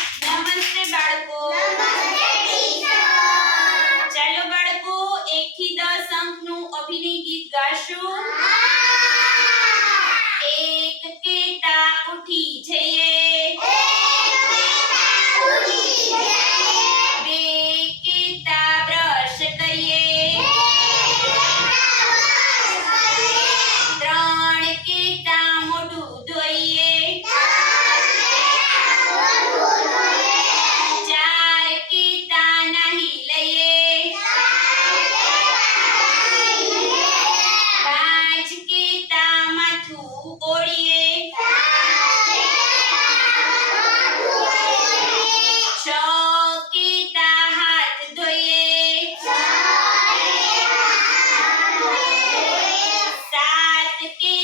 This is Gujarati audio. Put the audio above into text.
નમસ્તે બાળકો. ચાલો બાળકો 1 થી 10 અંકનું અભિનય ગીત ગાશું. એક કેટા ઉઠી છે. de que